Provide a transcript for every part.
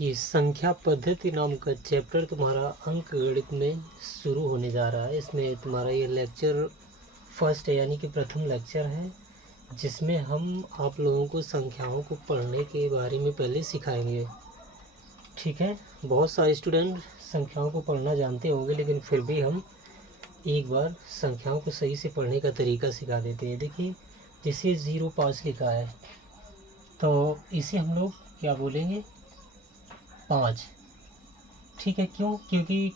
ये संख्या पद्धति नाम का चैप्टर तुम्हारा अंक गणित में शुरू होने जा रहा है। इसमें तुम्हारा ये लेक्चर फर्स्ट है, यानी कि प्रथम लेक्चर है, जिसमें हम आप लोगों को संख्याओं को पढ़ने के बारे में पहले सिखाएंगे। ठीक है, बहुत सारे स्टूडेंट संख्याओं को पढ़ना जानते होंगे, लेकिन फिर भी हम एक बार संख्याओं को सही से पढ़ने का तरीका सिखा देते हैं। देखिए, जैसे 0-5 लिखा है तो इसे हम लोग क्या बोलेंगे, 5। ठीक है, क्यों? क्योंकि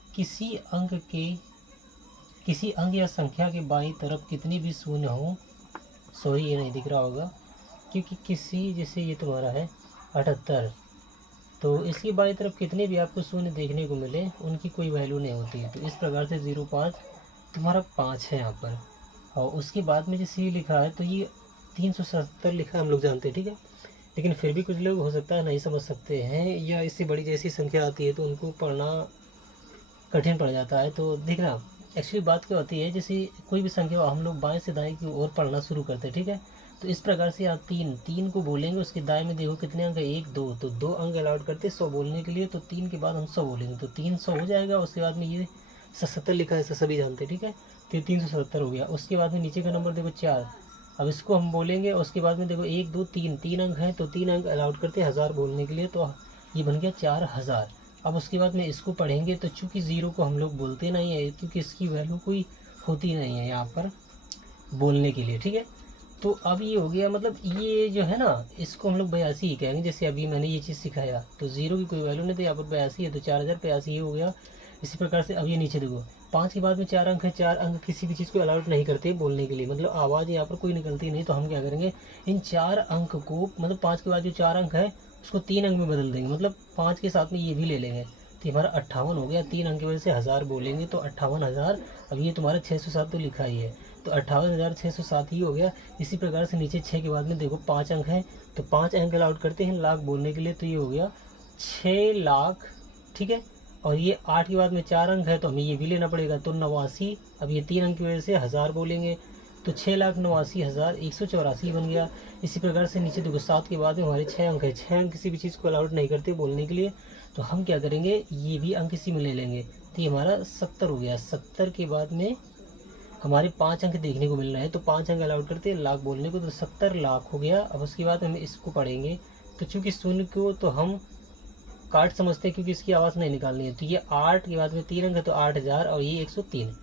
किसी अंक या संख्या के बाईं तरफ कितनी भी शून्य हो, सॉरी ये नहीं दिख रहा होगा, क्योंकि जैसे ये तुम्हारा है 78, तो इसकी बाईं तरफ कितने भी आपको शून्य देखने को मिले उनकी कोई वैल्यू नहीं होती है। तो इस प्रकार से 0-5 तुम्हारा 5 है यहाँ पर। और उसके बाद में जैसे ये लिखा है तो ये 377 लिखा है, हम लोग जानते हैं। ठीक है, लेकिन फिर भी कुछ लोग हो सकता है नहीं समझ सकते हैं, या इससे बड़ी जैसी संख्या आती है तो उनको पढ़ना कठिन पड़ जाता है। तो देखना, एक्चुअली बात क्या होती है, जैसे कोई भी संख्या हम लोग बाएं से दाएं की ओर पढ़ना शुरू करते हैं। ठीक है, तो इस प्रकार से आप 3 को बोलेंगे, उसके दाएं में देखो कितने अंक है, 1 2, तो 2 अंक अलाउड करते 100 बोलने के लिए। तो 3 के बाद हम 100 बोलेंगे तो 300 हो जाएगा। उसके बाद में ये 77 लिखा है, सभी जानते हैं। ठीक है, तो 377 हो गया। उसके बाद में नीचे का नंबर देखो 4, अब इसको हम बोलेंगे। उसके बाद में देखो 1 2 3 अंक हैं, तो 3 अंक अलाउड करते 1000 बोलने के लिए, तो ये बन गया 4000। अब उसके बाद में इसको पढ़ेंगे, तो चूंकि 0 को हम लोग बोलते नहीं है, क्योंकि इसकी वैल्यू कोई होती नहीं है यहाँ पर बोलने के लिए। ठीक है, तो अब ये हो गया, मतलब ये जो है ना, इसको हम लोग 82 ही कहेंगे। जैसे अभी मैंने ये चीज़ सिखाया, तो 0 की कोई वैल्यू नहीं, तो यहाँ पर 82 है, तो 4082 हो गया। इसी प्रकार से अब ये नीचे देखो, 5 के बाद में 4 अंक है, 4 अंक किसी भी चीज़ को अलाउड नहीं करते बोलने के लिए, मतलब आवाज़ यहाँ पर कोई निकलती नहीं। तो हम क्या करेंगे, इन 4 अंक को, मतलब 5 के बाद जो 4 अंक है उसको 3 अंक में बदल देंगे, मतलब 5 के साथ में ये भी ले लेंगे, तो हमारा 58 हो गया। 3 अंक की वजह से 1000 बोलेंगे तो 58,000। अब ये तुम्हारा 607 तो लिखा ही है, तो 58,607 ही हो गया। इसी प्रकार से नीचे 6 के बाद में देखो 5 अंक हैं, तो 5 अंक अलाउड करते हैं लाख बोलने के लिए, तो ये हो गया 6 लाख। ठीक है, और ये 8 के बाद में 4 अंक है, तो हमें ये भी लेना पड़ेगा, तो 89। अब ये 3 अंक की वजह से 1000 बोलेंगे, तो 6,89,184 बन गया। इसी प्रकार से नीचे देखो 7 के बाद में हमारे 6 अंक है, 6 अंक किसी भी चीज़ को अलाउड नहीं करते बोलने के लिए, तो हम क्या करेंगे, ये भी अंक इसी में ले लेंगे, तो ये हमारा 70 हो गया। 70 के बाद में हमारे 5 अंक देखने को मिल रहे हैं, तो 5 अंक अलाउड करते हैं लाख बोलने को, तो 70 लाख हो गया। अब उसके बाद हम इसको पढ़ेंगे, तो चूंकि शून्य को तो हम काट समझते हैं, क्योंकि इसकी आवाज़ नहीं निकालनी है, तो ये 8 के बाद में 3 अंक है, तो 8000 और ये 103,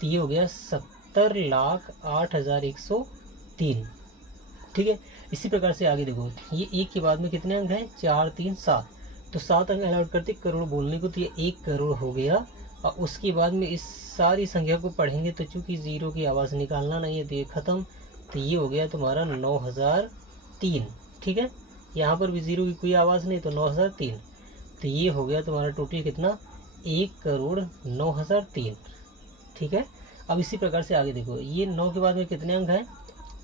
तो ये हो गया 70,08,103। ठीक है, इसी प्रकार से आगे देखो, ये 1 के बाद में कितने अंक हैं, 4 3 7, तो 7 अंक अलाउड करते करोड़ बोलने को, तो ये 1 करोड़ हो गया। और उसके बाद में इस सारी संख्या को पढ़ेंगे, तो चूंकि 0 की आवाज़ निकालना नहीं है, तो ये ख़त्म, तो ये हो गया तुम्हारा 9003। ठीक है, यहाँ पर भी 0 की कोई आवाज़ नहीं, तो 9003, तो ये हो गया तुम्हारा टोटल कितना, 1,09,003। ठीक है, अब इसी प्रकार से आगे देखो, ये 9 के बाद में कितने अंक हैं,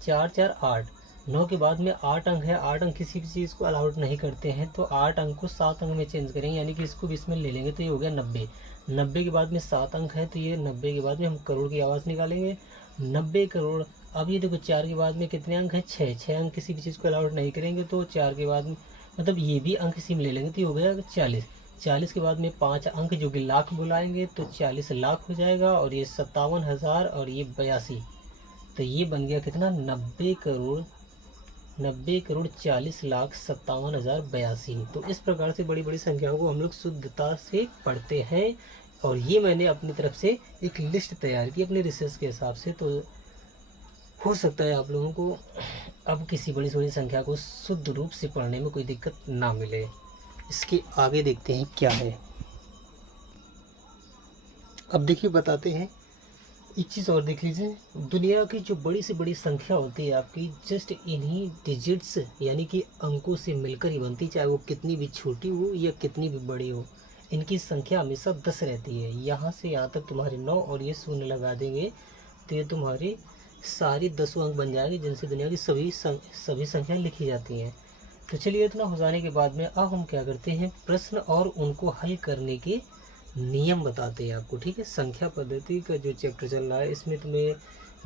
4 4 8, 9 के बाद में 8 अंक है, 8 अंक किसी भी चीज़ को अलाउड नहीं करते हैं, तो 8 अंक को 7 अंक में चेंज करेंगे, यानी कि इसको भी इसमें ले लेंगे, तो ये हो गया 90। 90 के बाद में 7 अंक है, तो ये 90 के बाद में हम करोड़ की आवाज़ निकालेंगे, 90 करोड़। अब ये देखो 4 के बाद में कितने अंक हैं, 6 अंक किसी भी चीज़ को अलाउड नहीं करेंगे, तो 4 के बाद में मतलब ये भी अंक इसी में ले लेंगे, तो ये हो गया 40। 40 के बाद में 5 अंक जो कि लाख बुलाएंगे, तो 40 लाख हो जाएगा, और ये 57,000 और ये 82, तो ये बन गया कितना, 90 करोड़ 40,57,082। तो इस प्रकार से बड़ी बड़ी संख्याओं को हम लोग शुद्धता से पढ़ते हैं, और ये मैंने अपनी तरफ से एक लिस्ट तैयार की अपने रिसर्च के हिसाब से। तो हो सकता है आप लोगों को अब किसी बड़ी बड़ी संख्या को शुद्ध रूप से पढ़ने में कोई दिक्कत ना मिले। इसके आगे देखते हैं क्या है। अब देखिए, बताते हैं, एक चीज़ और देख लीजिए, दुनिया की जो बड़ी से बड़ी संख्या होती है आपकी, जस्ट इन्हीं डिजिट्स यानी कि अंकों से मिलकर ही बनती, चाहे वो कितनी भी छोटी हो या कितनी भी बड़ी हो, इनकी संख्या हमेशा 10 रहती है। यहाँ से यहाँ तक तुम्हारे 9 और ये शून्य लगा देंगे, तो ये तुम्हारी सारी 10 अंक बन जाएंगे, जिनसे दुनिया की सभी संख्या लिखी जाती हैं। तो चलिए, इतना हो जाने के बाद में अब हम क्या करते हैं, प्रश्न और उनको हल करने के नियम बताते हैं आपको। ठीक है, संख्या पद्धति का जो चैप्टर चल रहा है, इसमें तुम्हें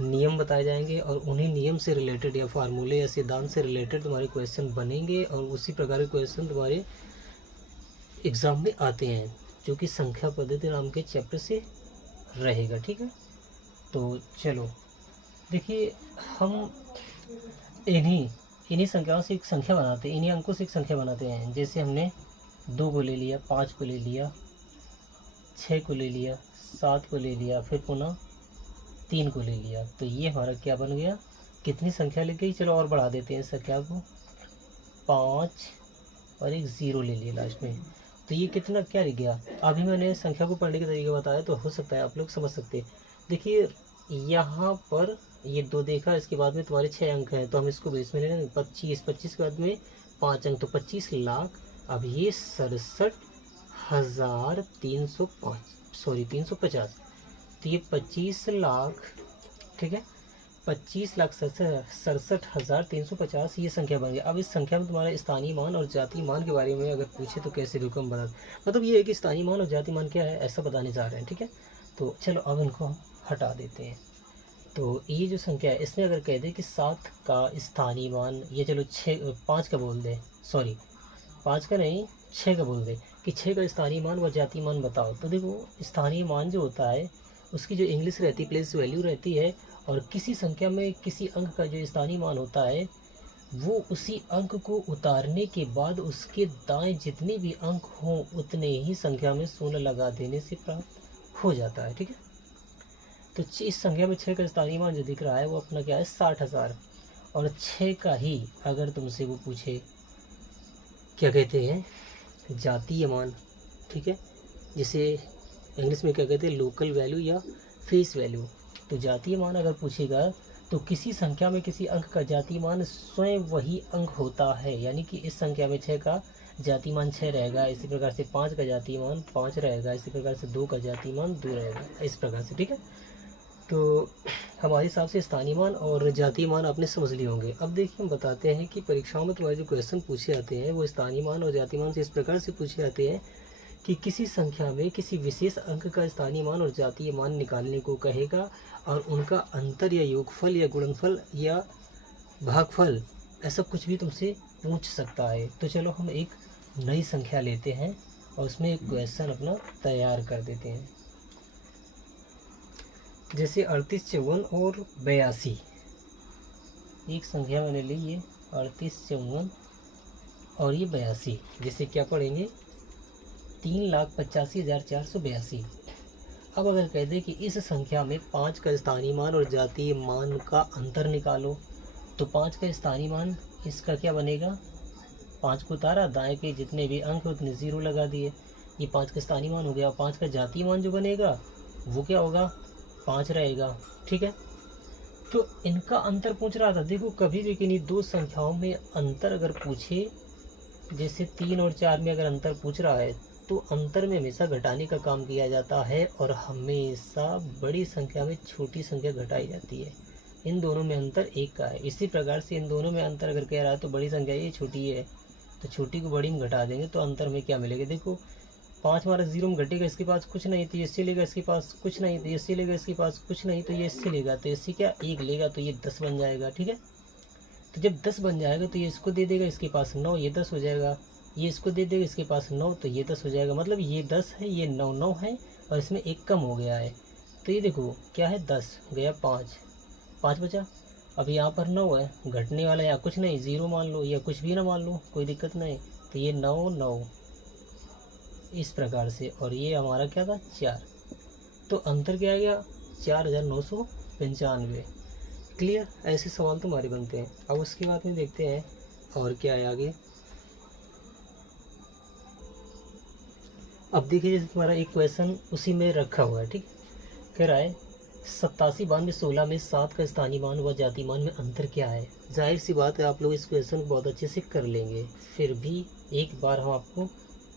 नियम बताए जाएंगे, और उन्हीं नियम से रिलेटेड या फार्मूले या सिद्धांत से रिलेटेड तुम्हारे क्वेश्चन बनेंगे, और उसी प्रकार के क्वेश्चन तुम्हारे एग्ज़ाम में आते हैं, जो कि संख्या पद्धति नाम के चैप्टर से रहेगा। ठीक है, तो चलो देखिए, हम इन्हीं इन्हीं संख्याओं से एक संख्या बनाते हैं, इन्हीं अंकों से एक संख्या बनाते हैं। जैसे हमने 2 को ले लिया, 5 को ले लिया, 6 को ले लिया, 7 को ले लिया, फिर पुनः 3 को ले लिया, तो ये हमारा क्या बन गया, कितनी संख्या लग गई। चलो और बढ़ा देते हैं संख्या को, 5 और एक 0 ले लिया लास्ट में, तो ये कितना क्या लिख गया। अभी मैंने संख्या को पढ़ने का तरीका बताया, तो हो सकता है आप लोग समझ सकते हैं। देखिए यहाँ पर ये 2 देखा, इसके बाद में तुम्हारे 6 अंक हैं, तो हम इसको बेस में ले लेंगे 25 के बाद में 5 अंक, तो 25 लाख। अब ये 67,305, सॉरी 350, तो ये 25 लाख, ठीक है, 25,67,350 ये संख्या बन गई। अब इस संख्या में तुम्हारा स्थानीय मान और जातीय मान के बारे में अगर पूछे तो कैसे रकम बना, मतलब ये है कि स्थानीय मान और जातीय मान क्या है ऐसा बताने जा रहे हैं। ठीक है, तो चलो अब इनको हम हटा देते हैं। तो ये जो संख्या है, इसमें अगर कह दे कि 7 का स्थानीय मान, ये चलो 5 का बोल दे, सॉरी 5 का नहीं 6 का बोल दे कि 6 का स्थानीय मान व जातीय मान बताओ, तो देखो स्थानीय मान जो होता है उसकी जो इंग्लिश रहती है प्लेस वैल्यू रहती है, और किसी संख्या में किसी अंक का जो स्थानीय मान होता है वो उसी अंक को उतारने के बाद उसके दाएं जितने भी अंक हों उतने ही संख्या में शून्य लगा देने से प्राप्त हो जाता है। ठीक है, तो इस संख्या में 6 का स्थानीय मान जो दिख रहा है वो अपना क्या है 60,000, और 6 का ही अगर तुमसे वो पूछे क्या कहते हैं जातीय मान, ठीक है, जिसे इंग्लिश में क्या कहते हैं लोकल वैल्यू या फेस वैल्यू, तो जातीय मान अगर पूछेगा तो किसी संख्या में किसी अंक का जातीय मान स्वयं वही अंक होता है, यानी कि इस संख्या में 6 का जातीय मान 6 रहेगा, इसी प्रकार से 5 का जातीय मान 5 रहेगा, इसी प्रकार से 2 का जातीय मान 2 रहेगा, इस प्रकार से। ठीक है, तो हमारे हिसाब से स्थानीय मान और जातीय मान आपने समझ लिए होंगे। अब देखिए हम बताते हैं कि परीक्षाओं में तुम्हारे जो क्वेश्चन पूछे जाते हैं वो स्थानीय मान और जातीय मान से इस प्रकार से पूछे जाते हैं कि किसी संख्या में किसी विशेष अंक का स्थानीय मान और जातीय मान निकालने को कहेगा, और उनका अंतर या योगफल या गुणनफल या भागफल ऐसा कुछ भी तुमसे पूछ सकता है। तो चलो हम एक नई संख्या लेते हैं और उसमें एक क्वेश्चन अपना तैयार कर देते हैं। जैसे 38, 54 और 82, एक संख्या मैंने ली है 38, 54 और ये 82, जैसे क्या पढ़ेंगे 3,85,482। अब अगर कह दे कि इस संख्या में 5 का स्थानीय मान और जातीय मान का अंतर निकालो, तो 5 का स्थानीय मान इसका क्या बनेगा, 5 को उतारा, दाएं के जितने भी अंक उतने 0 लगा दिए, ये 5 का स्थानीय मान हो गया। 5 का जातीय मान जो बनेगा वो क्या होगा 5 रहेगा। ठीक है, तो इनका अंतर पूछ रहा था। देखो कभी भी किन्हीं दो संख्याओं में अंतर अगर पूछे, जैसे 3 और 4 में अगर अंतर पूछ रहा है तो अंतर में हमेशा घटाने का काम किया जाता है और हमेशा बड़ी संख्या में छोटी संख्या घटाई जाती है। इन दोनों में अंतर 1 का है। इसी प्रकार से इन दोनों में अंतर अगर कह रहा है तो बड़ी संख्या ये छोटी है, तो छोटी को बड़ी में घटा देंगे तो अंतर में क्या मिलेगा। देखो 5 हमारा 0 में घटेगा, इसके पास कुछ नहीं तो ये इससे लेगा, इसके पास कुछ नहीं तो ये इससे लेगा, इसके पास कुछ नहीं तो ये इससे लेगा, तो इससे क्या 1 लेगा तो ये 10 बन जाएगा। ठीक है, तो जब 10 बन जाएगा तो ये इसको दे देगा, इसके पास 9, ये 10 हो जाएगा, ये इसको दे देगा, इसके पास 9 तो ये 10 हो जाएगा। मतलब ये 10 है, ये 9 9 है और इसमें 1 कम हो गया है, तो ये देखो क्या है 10 गया 5 5 बचा। अब यहाँ पर 9 है, घटने वाला या कुछ नहीं 0 मान लो या कुछ भी ना मान लो, कोई दिक्कत नहीं, तो ये 9 9 इस प्रकार से, और ये हमारा क्या था 4, तो अंतर क्या आ गया 4,995। क्लियर, ऐसे सवाल तुम्हारे बनते हैं। अब उसके बाद में देखते हैं और क्या है आगे। अब देखिए जैसे तुम्हारा एक क्वेश्चन उसी में रखा हुआ है, ठीक, कह रहा है 87, 92, 16 में 7 का स्थानीय मान व जातीय मान में अंतर क्या है। जाहिर सी बात है आप लोग इस क्वेश्चन को बहुत अच्छे से कर लेंगे, फिर भी एक बार हम आपको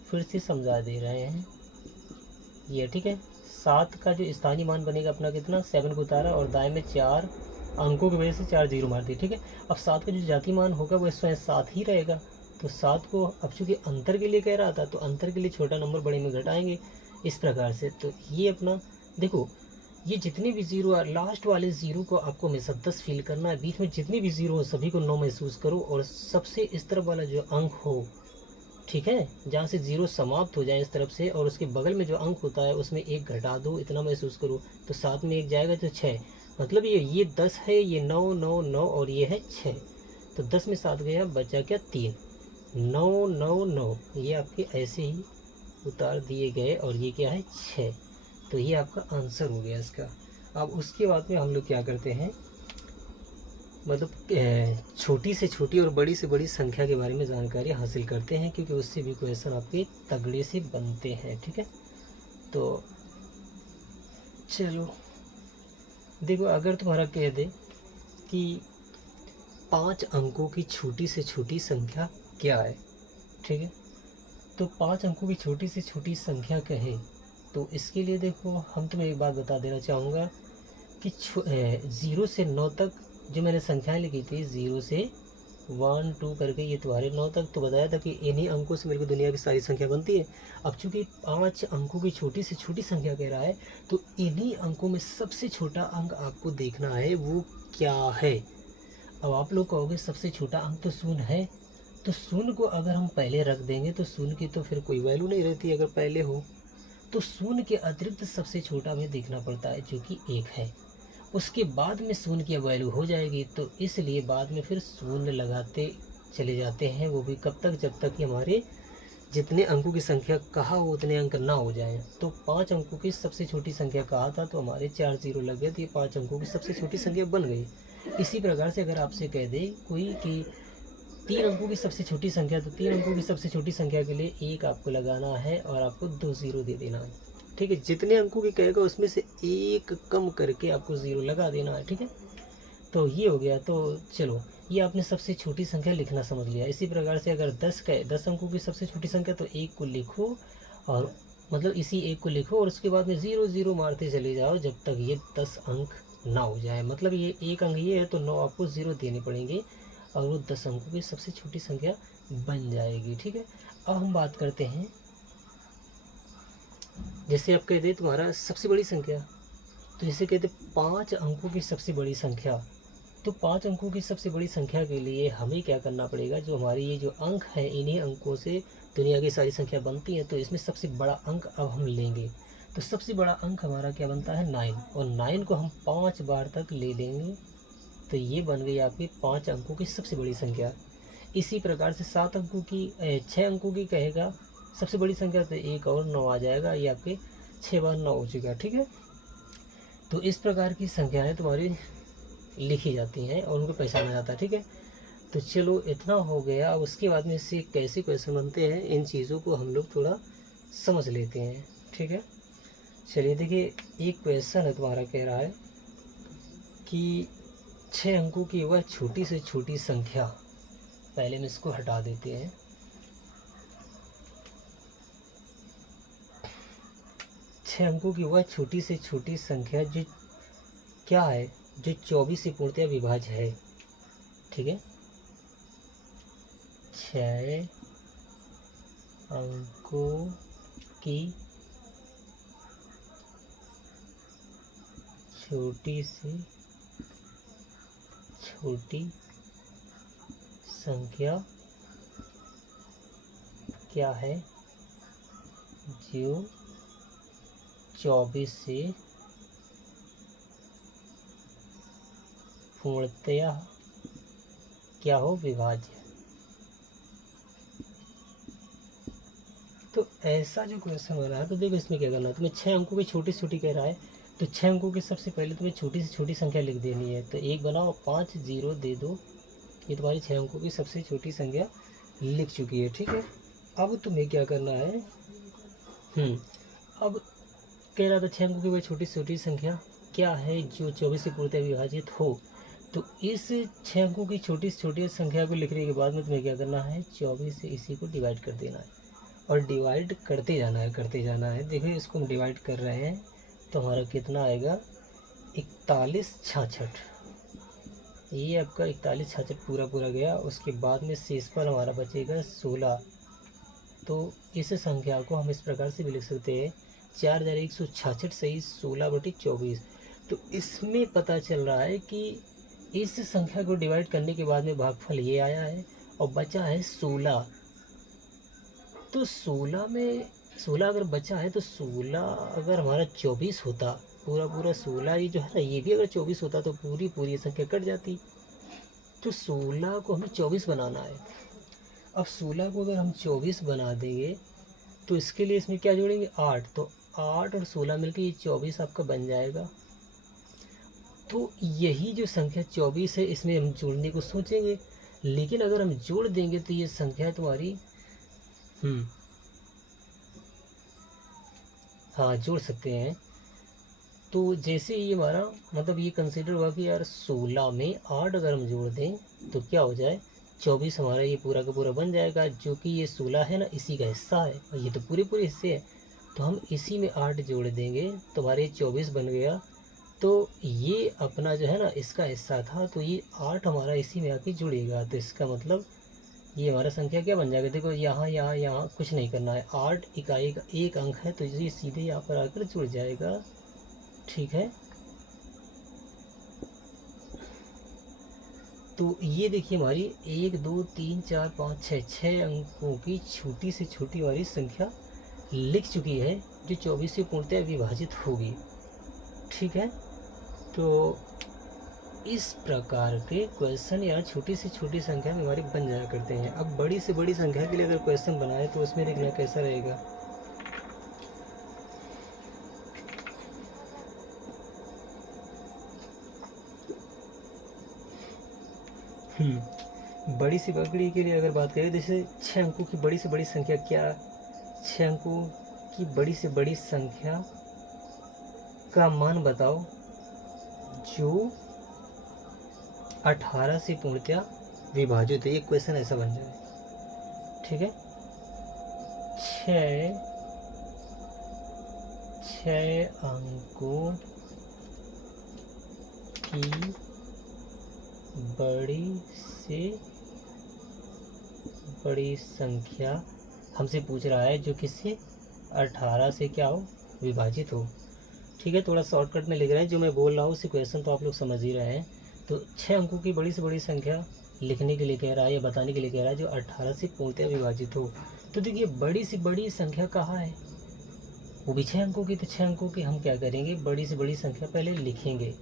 फिर से समझा दे रहे हैं ये। ठीक है, 7 का जो स्थानीय मान बनेगा अपना कितना 7 को उतारा और दाएं में 4 अंकों की वजह से 4 0 मार दी। ठीक है, अब 7 का जो जातीय मान होगा वो स्वयं 7 ही रहेगा, तो 7 को अब चूँकि अंतर के लिए कह रहा था तो अंतर के लिए छोटा नंबर बड़े में घटाएंगे इस प्रकार से। तो ये अपना देखो ये जितने भी 0 लास्ट वाले 0 को आपको हमेशा 10 फील करना है, बीच में जितने भी 0 हो सभी को 9 महसूस करो और सबसे इस तरफ वाला जो अंक हो, ठीक है, जहाँ से 0 समाप्त हो जाए इस तरफ से, और उसके बगल में जो अंक होता है उसमें 1 घटा दो, इतना महसूस करो, तो 7 में 1 जाएगा तो 6, मतलब ये 10 है, ये 9 9 9 और ये है 6, तो 10 में 7 गया, बचा क्या 3, 9 9 9, ये आपके ऐसे ही उतार दिए गए, और ये क्या है 6, तो ये आपका आंसर हो गया इसका। अब उसके बाद में हम लोग क्या करते हैं, मतलब छोटी से छोटी और बड़ी से बड़ी संख्या के बारे में जानकारी हासिल करते हैं, क्योंकि उससे भी क्वेश्चन आपके तगड़े से बनते हैं। ठीक है, तो चलो देखो, अगर तुम्हारा कह दे कि 5 अंकों की छोटी से छोटी संख्या क्या है, ठीक है, तो 5 अंकों की छोटी से छोटी संख्या कहे, तो इसके लिए देखो हम तुम्हें एक बात बता देना चाहूँगा कि 0 से 9 तक जो मैंने संख्याएं लिखी थी, 0 से 1 2 करके ये तुम्हारे 9 तक, तो बताया था कि इन्हीं अंकों से मेरे को दुनिया की सारी संख्या बनती है। अब चूंकि 5 अंकों की छोटी से छोटी संख्या कह रहा है, तो इन्हीं अंकों में सबसे छोटा अंक आपको देखना है, वो क्या है। अब आप लोग कहोगे सबसे छोटा अंक तो शून्य है, तो शून्य को अगर हम पहले रख देंगे तो शून्य की तो फिर कोई वैल्यू नहीं रहती अगर पहले हो, तो शून्य के अतिरिक्त सबसे छोटा हमें देखना पड़ता है जो कि 1 है, उसके बाद में शून्य की वैल्यू हो जाएगी, तो इसलिए बाद में फिर शून्य लगाते चले जाते हैं, वो भी कब तक, जब तक कि हमारे जितने अंकों की संख्या कहा हो उतने अंक ना हो जाएं। तो 5 अंकों की सबसे छोटी संख्या कहा था, तो हमारे 4 0 लग गए, तो ये 5 अंकों की सबसे छोटी संख्या बन गई। इसी प्रकार से अगर आपसे कह दे कोई कि 3 अंकों की सबसे छोटी संख्या, तो 3 अंकों की सबसे छोटी संख्या के लिए 1 आपको लगाना है और आपको 2 0 दे देना है। ठीक है, जितने अंकों की कहेगा उसमें से 1 कम करके आपको 0 लगा देना है। ठीक है, तो ये हो गया। तो चलो, ये आपने सबसे छोटी संख्या लिखना समझ लिया। इसी प्रकार से अगर 10 अंकों की सबसे छोटी संख्या, तो 1 को लिखो, और मतलब इसी 1 को लिखो और उसके बाद में 0 0 मारते चले जाओ जब तक ये 10 अंक ना हो जाए। मतलब ये 1 अंक ये है तो 9 आपको 0 देने पड़ेंगे और वो 10 अंकों की सबसे छोटी संख्या बन जाएगी। ठीक है, अब हम बात करते हैं, जैसे आप कह दे तुम्हारा सबसे बड़ी संख्या, तो जैसे कहते 5 अंकों की सबसे बड़ी संख्या, तो 5 अंकों की सबसे बड़ी संख्या के लिए हमें क्या करना पड़ेगा, जो हमारी ये जो अंक है इन्हीं अंकों से दुनिया की सारी संख्या बनती है, तो इसमें सबसे बड़ा अंक अब हम लेंगे। तो सबसे बड़ा अंक हमारा क्या बनता है 9, और 9 को हम 5 बार तक ले लेंगे, तो ये बन गई आपकी 5 अंकों की सबसे बड़ी संख्या। इसी प्रकार से 7 अंकों की 6 अंकों की कहेगा सबसे बड़ी संख्या, तो 1 और 9 आ जाएगा, ये आपके 6 बार 9 हो चुका। ठीक है, तो इस प्रकार की संख्याएं तुम्हारी लिखी जाती हैं और उनको पहचाना जाता है। ठीक है, तो चलो इतना हो गया। अब उसके बाद में इससे कैसे क्वेश्चन बनते हैं, इन चीज़ों को हम लोग थोड़ा समझ लेते हैं। ठीक है, चलिए देखिए, एक क्वेश्चन है तुम्हारा, कह रहा है कि 6 अंकों की वह छोटी से छोटी संख्या, पहले में इसको हटा देते हैं, 6 अंकों की वह छोटी से छोटी संख्या जो क्या है, जो 24 से पूर्णतः विभाज्य है। ठीक है, 6 अंकों की छोटी से छोटी संख्या क्या है, जो 24 से पूर्णतः क्या हो, विभाज्य। तो ऐसा जो क्वेश्चन हो रहा है, तो देखो इसमें क्या करना है, तुम्हें 6 अंकों की छोटी से छोटी कह रहा है, तो 6 अंकों की सबसे पहले तुम्हें छोटी से छोटी संख्या लिख देनी है। तो 1 बनाओ, 5 0 दे दो, ये तुम्हारी 6 अंकों की सबसे छोटी संख्या लिख चुकी है। ठीक है, अब तुम्हें क्या करना है, अब कह रहा था 6 अंकों की वह छोटी से छोटी संख्या क्या है जो 24 से पूर्णतः विभाजित हो। तो इस 6 अंकों की छोटी से छोटी संख्या को लिखने के बाद में तुम्हें क्या करना है, 24 से इसी को डिवाइड कर देना है और डिवाइड करते जाना है, करते जाना है। देखो इसको हम डिवाइड कर रहे हैं, तो हमारा कितना आएगा, 41 66, ये आपका 41 66 पूरा पूरा गया। उसके बाद में शेष पर हमारा बचेगा 16। तो इस संख्या को हम इस प्रकार से भी लिख सकते हैं, 4166 सही 16/24। तो इसमें पता चल रहा है कि इस संख्या को डिवाइड करने के बाद में भागफल ये आया है और बचा है 16। तो 16 अगर बचा है तो 16 अगर हमारा 24 होता, पूरा पूरा 16 ये जो है ना, ये भी अगर 24 होता तो पूरी पूरी संख्या कट जाती। तो 16 को हमें 24 बनाना है। अब 16 को अगर हम 24 बना देंगे तो इसके लिए इसमें क्या जोड़ेंगे, 8। तो 8 और 16 मिलकर ये 24 आपका बन जाएगा। तो यही जो संख्या 24 है इसमें हम जोड़ने को सोचेंगे, लेकिन अगर हम जोड़ देंगे तो ये संख्या तुम्हारी हाँ जोड़ सकते हैं। तो जैसे ये हमारा मतलब ये कंसिडर हुआ कि यार 16 में 8 अगर हम जोड़ दें तो क्या हो जाए, 24 हमारा ये पूरा का पूरा बन जाएगा, जो कि ये 16 है ना इसी का हिस्सा है और ये तो पूरे पूरे हिस्से हैं। तो हम इसी में 8 जोड़ देंगे तो हमारे 24 बन गया। तो ये अपना जो है ना इसका हिस्सा था, तो ये 8 हमारा इसी में आके जुड़ेगा। तो इसका मतलब ये हमारा संख्या क्या बन जाएगा, देखो यहाँ यहाँ यहाँ कुछ नहीं करना है, 8 इकाई का एक अंक है तो ये सीधे यहाँ पर आकर जुड़ जाएगा। ठीक है, तो ये देखिए हमारी 1 2 3 4 5 6 अंकों की छोटी से छोटी हमारी संख्या लिख चुकी है, जो 24 से पूर्णतः विभाजित होगी। ठीक है, तो इस प्रकार के क्वेश्चन या छोटी से छोटी संख्या में हमारे बन जाया करते हैं। अब बड़ी से बड़ी संख्या के लिए अगर क्वेश्चन बनाए तो उसमें देखना कैसा रहेगा। बड़ी से बड़ी के लिए अगर बात करें, जैसे 6 अंकों की बड़ी से बड़ी संख्या क्या, 6 अंकों की बड़ी से बड़ी संख्या का मान बताओ जो 18 से पूर्णतः विभाजित है। एक क्वेश्चन ऐसा बन जाए। ठीक है, 6 अंकों की बड़ी से बड़ी संख्या हमसे पूछ रहा है जो किससे, 18 से क्या हो, विभाजित हो। ठीक है, थोड़ा शॉर्टकट में लिख रहे हैं, जो मैं बोल रहा हूँ उसी क्वेश्चन तो आप लोग समझ ही रहे हैं। तो 6 अंकों की बड़ी से बड़ी संख्या लिखने के लिए कह रहा है या बताने के लिए कह रहा है जो 18 से पूर्णतः विभाजित हो। तो देखिए बड़ी से बड़ी संख्या कहाँ है, वो भी 6 अंकों की। तो 6 अंकों की हम क्या करेंगे, बड़ी से बड़ी संख्या पहले लिखेंगे।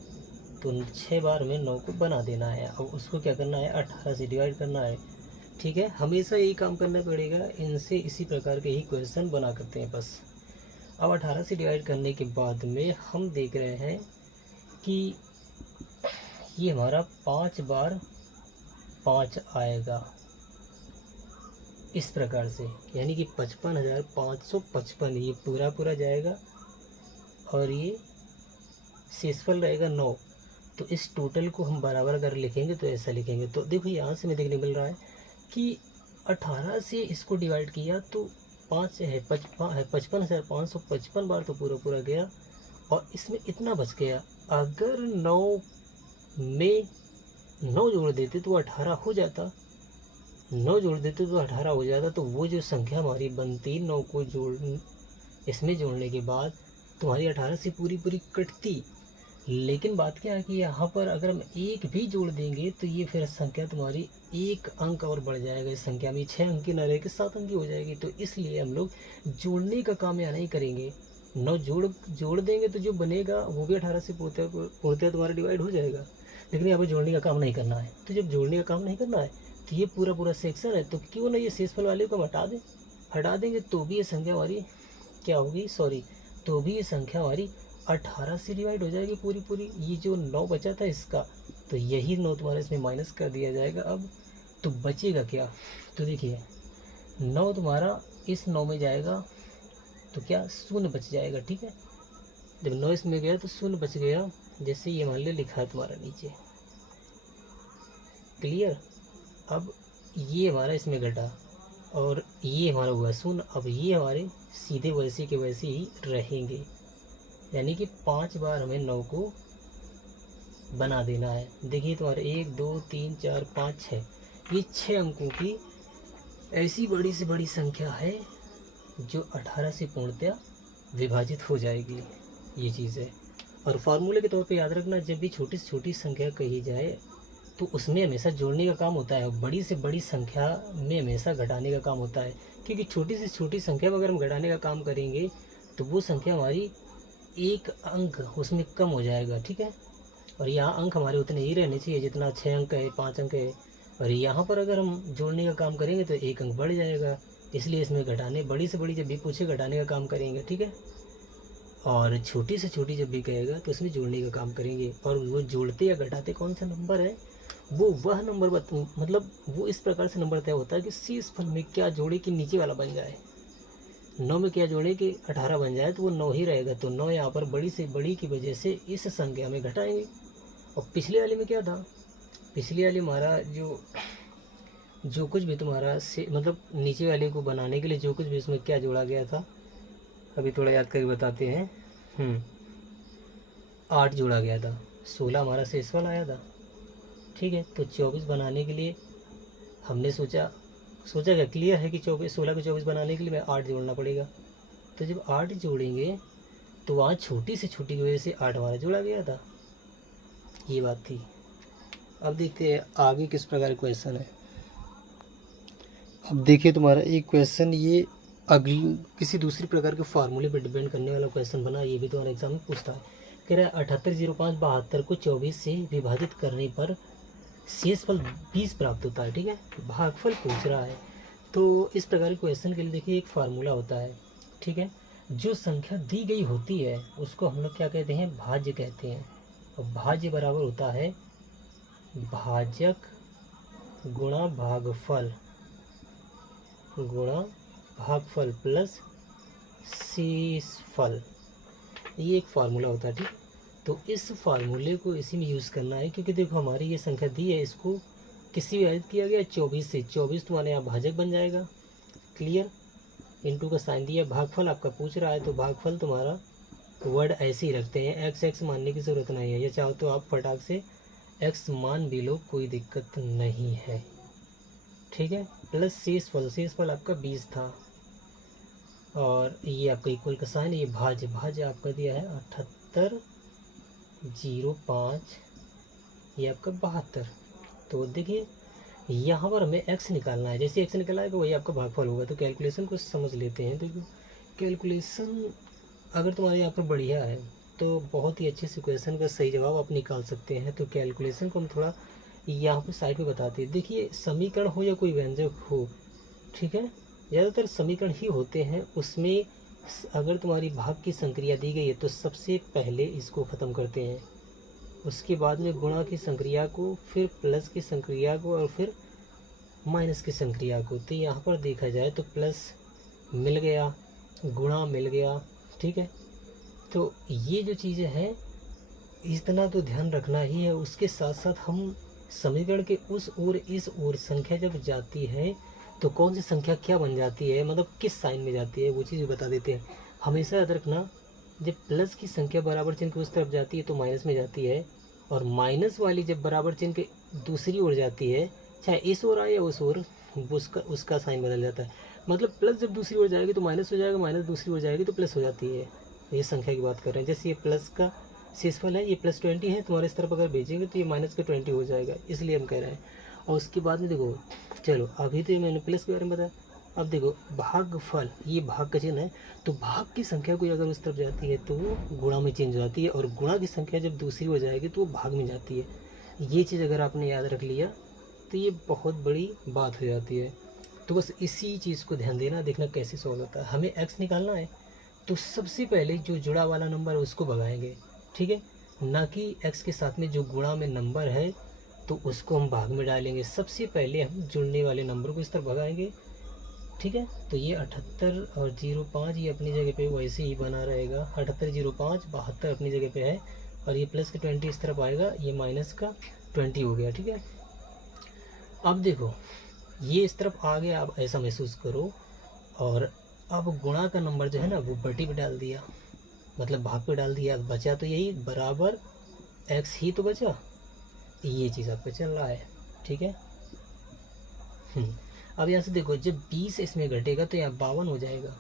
तो 6 बार में 9 को बना देना है, अब उसको क्या करना है, 18 से डिवाइड करना है। ठीक है, हमेशा यही काम करना पड़ेगा, इनसे इसी प्रकार के ही क्वेश्चन बना करते हैं बस। अब 18 से डिवाइड करने के बाद में हम देख रहे हैं कि ये हमारा 5 बार 5 आएगा इस प्रकार से, यानी कि 55,555 ये पूरा पूरा जाएगा और ये शेषफल रहेगा 9। तो इस टोटल को हम बराबर अगर लिखेंगे तो ऐसा लिखेंगे। तो देखो यहाँ से हमें देखने मिल रहा है कि 18 से इसको डिवाइड किया तो 5 से है 55,555 बार तो पूरा पूरा गया और इसमें इतना बच गया। अगर 9 में 9 जोड़ देते तो 18 हो जाता, 9 जोड़ देते तो 18 हो जाता। तो वो जो संख्या हमारी बनती 9 को इसमें जोड़ने के बाद तुम्हारी 18 से पूरी पूरी कटती। लेकिन बात क्या है कि यहाँ पर अगर हम 1 भी जोड़ देंगे तो ये फिर संख्या तुम्हारी 1 अंक और बढ़ जाएगा। इस संख्या में 6 अंक की न रह के 7 अंक की हो जाएगी। तो इसलिए हम लोग जोड़ने का काम यहाँ नहीं करेंगे, 9 जोड़ देंगे तो जो बनेगा वो भी 18 से पूर्णतः तुम्हारा डिवाइड हो जाएगा। लेकिन यहाँ पर जोड़ने का काम नहीं करना है। तो जब जोड़ने का काम नहीं करना है तो ये पूरा पूरा सेक्शन है, तो क्यों ना ये शेषफल वाले को हटा देंगे तो भी ये संख्या हमारी क्या होगी, तो भी ये संख्या हमारी 18 से डिवाइड हो जाएगी पूरी पूरी। ये जो 9 बचा था इसका, तो यही 9 तुम्हारा इसमें माइनस कर दिया जाएगा। अब तो बचेगा क्या, तो देखिए 9 तुम्हारा इस 9 में जाएगा तो क्या शून्य बच जाएगा। ठीक है, जब 9 इसमें गया तो शून्य बच गया, जैसे ये मान लिया लिखा है तुम्हारा नीचे, क्लियर। अब ये हमारा इसमें घटा और ये हमारा हुआ शून्य। अब ये हमारे सीधे वैसे के वैसे ही रहेंगे, यानी कि 5 बार हमें 9 को बना देना है। देखिए तुम्हारे 1 2 3 4 5 6, ये 6 अंकों की ऐसी बड़ी से बड़ी संख्या है जो 18 से पूर्णतः विभाजित हो जाएगी। ये चीज़ है। और फार्मूले के तौर पे याद रखना, जब भी छोटी से छोटी संख्या कही जाए तो उसमें हमेशा जोड़ने का काम होता है, और बड़ी से बड़ी संख्या में हमेशा घटाने का काम होता है। क्योंकि छोटी से छोटी संख्या में अगर हम घटाने का काम करेंगे तो वो संख्या हमारी एक अंक उसमें कम हो जाएगा, ठीक है। और यहाँ अंक हमारे उतने ही रहने चाहिए जितना 6 अंक है, 5 अंक है। और यहाँ पर अगर हम जोड़ने का काम करेंगे तो एक अंक बढ़ जाएगा, इसलिए इसमें घटाने, बड़ी से बड़ी जब भी पूछे घटाने का काम करेंगे, ठीक है। और छोटी से छोटी जब भी कहेगा तो उसमें जोड़ने का काम करेंगे। और वो जोड़ते या घटाते कौन सा नंबर है, वो वह नंबर मतलब वो इस प्रकार से नंबर तय होता है कि शेष फल में क्या जोड़े कि नीचे वाला बन जाए। 9 में क्या जोड़े कि 18 बन जाए, तो वो 9 ही रहेगा। तो 9 यहाँ पर बड़ी से बड़ी की वजह से इस संख्या में घटाएंगे। और पिछले वाले में क्या था, पिछले वाले हमारा जो कुछ भी तुम्हारा से मतलब नीचे वाले को बनाने के लिए जो कुछ भी उसमें क्या जोड़ा गया था, अभी थोड़ा याद करके बताते हैं। 8 जोड़ा गया था, 16 हमारा शेषफल आया था, ठीक है। तो 24 बनाने के लिए हमने सोचा क्या, क्लियर है कि 16 को 24 बनाने के लिए मैं 8 जोड़ना पड़ेगा। तो जब 8 जोड़ेंगे तो वहाँ छोटी से छोटी की वजह से 8 हमारा जोड़ा गया था, ये बात थी। अब देखते हैं आगे किस प्रकार क्वेश्चन है। अब देखिए तुम्हारा एक क्वेश्चन ये अगली किसी दूसरी प्रकार के फार्मूले पर डिपेंड करने वाला क्वेश्चन बना, ये भी तुम्हारा एग्जाम में पूछता है। कह रहा है 7805 72 को 24 से विभाजित करने पर शेषफल 20 प्राप्त होता है, ठीक है। भागफल पूछ रहा है। तो इस प्रकार के क्वेश्चन के लिए देखिए एक फार्मूला होता है, ठीक है। जो संख्या दी गई होती है उसको हम लोग क्या कहते हैं, भाज्य कहते हैं। और भाज्य बराबर होता है भाजक गुणा भागफल प्लस शेषफल, ये एक फार्मूला होता है, ठीक। तो इस फार्मूले को इसी में यूज़ करना है, क्योंकि देखो हमारी ये संख्या दी है, इसको किसी विभाजित किया गया 24 से, 24 तुम्हारे यहाँ भाजक बन जाएगा, क्लियर। इनटू का साइन दिया, भागफल आपका पूछ रहा है तो भागफल तुम्हारा वर्ड ऐसे ही रखते हैं, एक्स मानने की ज़रूरत नहीं है, या चाहो तो आप फटाक से एक्स मान भी लो, कोई दिक्कत नहीं है, ठीक है। प्लस शेषफल आपका 20 था, और ये आपका इक्वल का साइन, ये भाज्य आपका दिया है 7805, ये आपका 72। तो देखिए यहाँ पर हमें x निकालना है, जैसे x निकाला है तो वही आपका भागफल होगा। तो कैलकुलेशन को समझ लेते हैं। तो कैलकुलेशन अगर तुम्हारे यहाँ पर बढ़िया है तो बहुत ही अच्छे से क्वेश्चन का सही जवाब आप निकाल सकते हैं। तो कैलकुलेशन को हम थोड़ा यहाँ पर साइड पे बताते हैं। देखिए समीकरण हो या कोई व्यंजक हो, ठीक है, ज़्यादातर समीकरण ही होते हैं, उसमें अगर तुम्हारी भाग की संक्रिया दी गई है तो सबसे पहले इसको ख़त्म करते हैं, उसके बाद में गुणा की संक्रिया को, फिर प्लस की संक्रिया को, और फिर माइनस की संक्रिया को। तो यहाँ पर देखा जाए तो प्लस मिल गया, गुणा मिल गया, ठीक है। तो ये जो चीज़ें हैं इतना तो ध्यान रखना ही है। उसके साथ साथ हम समीकरण के उस ओर इस ओर संख्या जब जाती है तो कौन सी संख्या क्या बन जाती है, मतलब किस साइन में जाती है, वो चीज़ बता देते हैं। हमेशा याद रखना, जब प्लस की संख्या बराबर चिन्ह के उस तरफ जाती है तो माइनस में जाती है, और माइनस वाली जब बराबर चिन्ह के दूसरी ओर जाती है, चाहे इस ओर आए या उस ओर, उसका साइन बदल जाता है। मतलब प्लस जब दूसरी ओर जाएगी तो माइनस हो जाएगा, माइनस दूसरी ओर जाएगी तो प्लस हो जाती है। ये संख्या की बात कर रहे हैं। जैसे ये प्लस का शेषफल है, ये +20 है, तुम्हारे इस तरफ अगर भेजेंगे तो ये -20 हो जाएगा, इसलिए हम कह रहे हैं। और उसके बाद में देखो, चलो अभी तो मैंने प्लस के बारे में बताया, अब देखो भागफल, ये भाग का चिन्ह है, तो भाग की संख्या कोई अगर उस तरफ जाती है तो वो गुणा में चेंज हो जाती है, और गुणा की संख्या जब दूसरी हो जाएगी तो वो भाग में जाती है। ये चीज़ अगर आपने याद रख लिया तो ये बहुत बड़ी बात हो जाती है। तो बस इसी चीज़ को ध्यान देना, देखना कैसे सॉल्व होता है। हमें x निकालना है तो सबसे पहले जो जुड़ा वाला नंबर है उसको भगाएंगे, ठीक है, ना कि x के साथ में जो गुणा में नंबर है तो उसको हम भाग में डालेंगे। सबसे पहले हम जुड़ने वाले नंबर को इस तरफ भगाएंगे, ठीक है। तो ये 78 और 05 ये अपनी जगह पे वैसे ही बना रहेगा, 78 05 72 अपनी जगह पे है, और ये प्लस का 20 इस तरफ आएगा, ये माइनस का 20 हो गया, ठीक है। अब देखो ये इस तरफ आ गया, आप ऐसा महसूस करो, और अब गुणा का नंबर जो है ना वो बटी पे डाल दिया, मतलब भाग पे डाल दिया, बचा तो यही बराबर x ही तो बचा, ये चीज़ आपका चल रहा है, ठीक है। अब यहाँ से देखो जब 20 इसमें घटेगा तो यहाँ 52 हो जाएगा,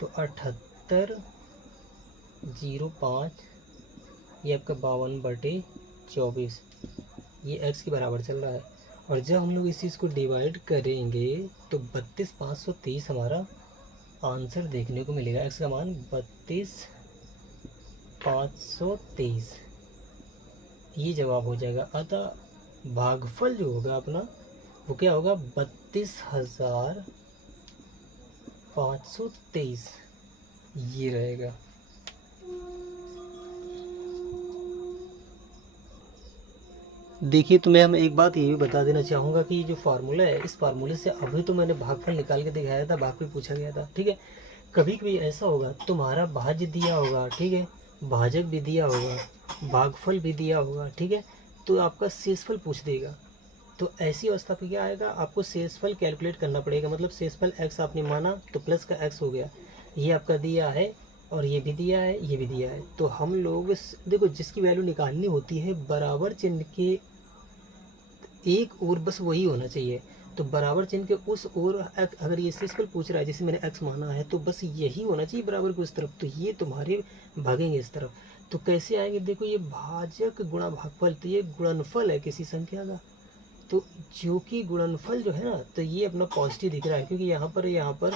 तो 78 05 ये आपका 52/24, ये x के बराबर चल रहा है। और जब हम लोग इस चीज़ को डिवाइड करेंगे तो 32,523 हमारा आंसर देखने को मिलेगा। x का मान 32,523 ये जवाब हो जाएगा। अतः भागफल जो होगा अपना वो क्या होगा, 32,523 ये रहेगा। देखिए, तो मैं एक बात ये भी बता देना चाहूँगा कि ये जो फार्मूला है, इस फार्मूले से अभी तो मैंने भागफल निकाल के दिखाया था, भाग भी पूछा गया था, ठीक है। कभी कभी ऐसा होगा तुम्हारा भाज्य दिया होगा, ठीक है, भाजक भी दिया होगा, भागफल भी दिया होगा, ठीक है, तो आपका शेषफल पूछ देगा। तो ऐसी अवस्था पे क्या आएगा, आपको शेषफल कैलकुलेट करना पड़ेगा। मतलब शेषफल x आपने माना तो प्लस का x हो गया, ये आपका दिया है और ये भी दिया है, ये भी दिया है। तो हम लोग देखो, जिसकी वैल्यू निकालनी होती है बराबर चिन्ह के एक ओर बस वही होना चाहिए। तो बराबर चिन्ह के उस ओर अगर ये शेषफल पूछ रहा है, जैसे मैंने x माना है, तो बस यही होना चाहिए बराबर को उस तरफ। तो ये तुम्हारे भागेंगे इस तरफ। तो कैसे आएंगे, देखो ये भाजक गुणा भागफल, तो ये गुणनफल है किसी संख्या का। तो जो कि गुणनफल जो है ना, तो ये अपना पॉजिटिव दिख रहा है, क्योंकि यहाँ पर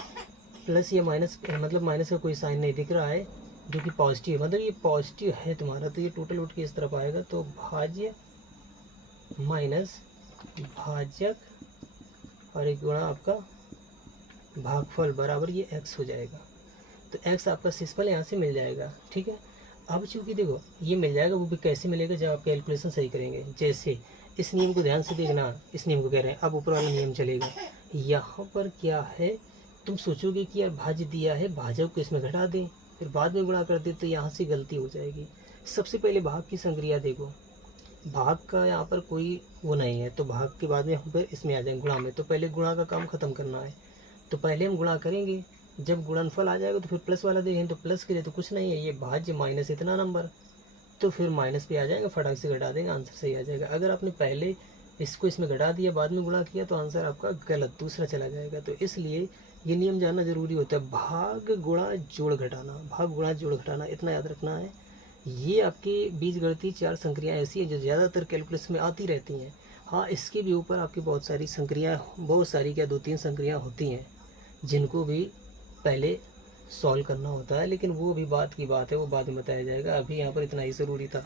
प्लस या माइनस, मतलब माइनस का कोई साइन नहीं दिख रहा है, जो कि पॉजिटिव है, मतलब ये पॉजिटिव है तुम्हारा। तो ये टोटल उठ के इस तरफ आएगा। तो भाज्य माइनस भाजक और एक गुणा आपका भागफल बराबर ये x हो जाएगा। तो x आपका शेषफल यहाँ से मिल जाएगा, ठीक है। अब चूंकि देखो ये मिल जाएगा, वो भी कैसे मिलेगा, जब आप कैलकुलेशन सही करेंगे। जैसे इस नियम को ध्यान से देखना, इस नियम को कह रहे हैं, अब ऊपर वाला नियम चलेगा। यहाँ पर क्या है, तुम सोचोगे कि यार भाज्य दिया है, भाजक को इसमें घटा दें, फिर बाद में गुणा कर दे, तो यहाँ से गलती हो जाएगी। सबसे पहले भाग की संक्रिया देखो, भाग का यहाँ पर कोई वो नहीं है, तो भाग के बाद में हम फिर इसमें आ जाएंगे गुणा में। तो पहले गुणा का काम खत्म करना है, तो पहले हम गुणा करेंगे। जब गुणनफल आ जाएगा तो फिर प्लस वाला देखें, तो प्लस के लिए तो कुछ नहीं है, ये भाज्य माइनस इतना नंबर, तो फिर माइनस पे आ जाएगा, फटाक से घटा देंगे, आंसर सही आ जाएगा। अगर आपने पहले इसको इसमें घटा दिया, बाद में गुणा किया, तो आंसर आपका गलत दूसरा चला जाएगा। तो इसलिए ये नियम जानना जरूरी होता है, भाग गुणा जोड़ घटाना, भाग गुणा जोड़ घटाना, इतना याद रखना है। ये आपकी बीजगणितीय चार संक्रियाएं ऐसी हैं जो ज़्यादातर कैलकुलस में आती रहती हैं। हाँ, इसके भी ऊपर आपकी बहुत सारी संक्रियाएं, बहुत सारी क्या 2-3 संक्रियाएं होती हैं जिनको भी पहले सॉल्व करना होता है, लेकिन वो भी बात की बात है, वो बाद में बताया जाएगा। अभी यहाँ पर इतना ही ज़रूरी था।